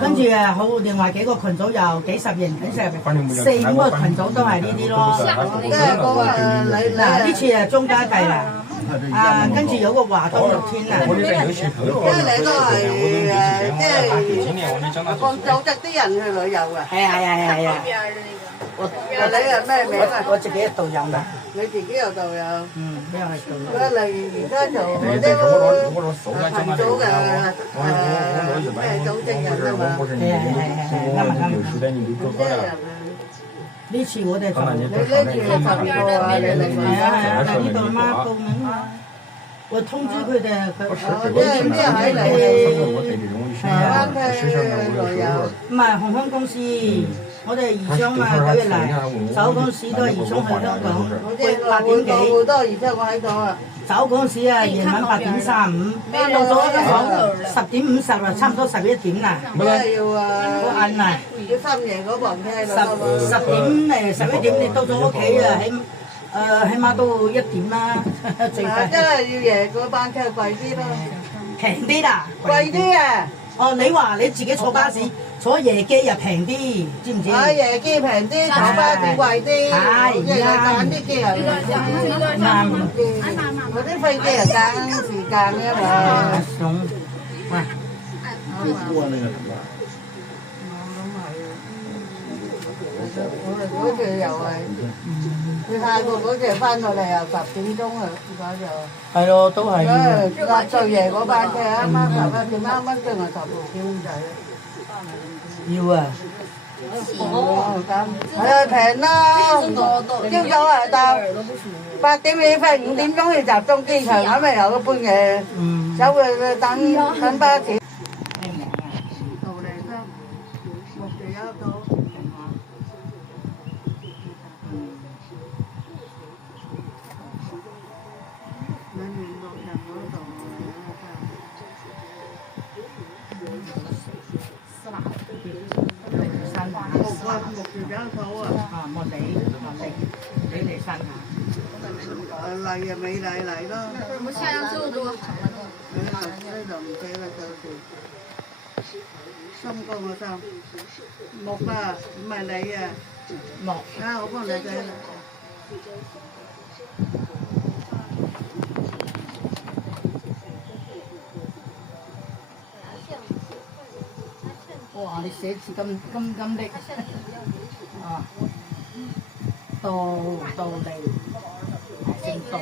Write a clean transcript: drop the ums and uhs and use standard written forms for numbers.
跟住啊，好另外幾個群組有幾十人，幾十人4、5個群組都係呢啲咯。即係嗰個嗱呢次啊中間計啦，跟住有個華東6天啊。即係你都係即係放組織啲人去旅遊㗎。係啊。你係咩名啊？我自己係導遊㗎。你自己有導遊？呢個係導遊。例如而家就啲群組嘅咩組織人啊嘛。啱。呢次我哋就你呢次12個啊？係啊，呢度嘛報名嘛。我通知佢哋，即係喺你灣區旅遊。唔係航空公司，我哋移商嘛，9月嚟，走嗰陣時都係移商去香港，8點幾。好多移商我喺度啊！走嗰陣時啊，夜晚8點35，到咗香港10點50啊，差唔多11點啦。咩要啊？好晏啊！要深夜嗰班車10點11點你到咗屋企啊，起碼都1點啦，最快。真係要夜嗰班車貴啲咯，平啲啦，貴啲啊！哦，你話你自己坐巴士，坐夜機又平啲，知唔知？夜機平啲，坐巴士貴啲，即係揀啲機又啱啲。嗰啲飛機又揀時間嘅嘛。我哋嗰隻又係，去泰國嗰隻翻到嚟又10點鐘啊，而家就。係咯，都係。最夜嗰班車啱啱11點，啱啱正係16點仔。要啊！係啊，平啦！朝早啊到8點起飛，5點鐘去集中機場，咁咪有個半夜走去等巴士。莫理，你嚟山下。嚟啊，美麗嚟咯。我们下扬州都好了都。呢度唔記得咗事。深江個深。木啊，唔係你啊。木。我幫你計啦。哇！你寫字咁叻。啊，到地，姓杜。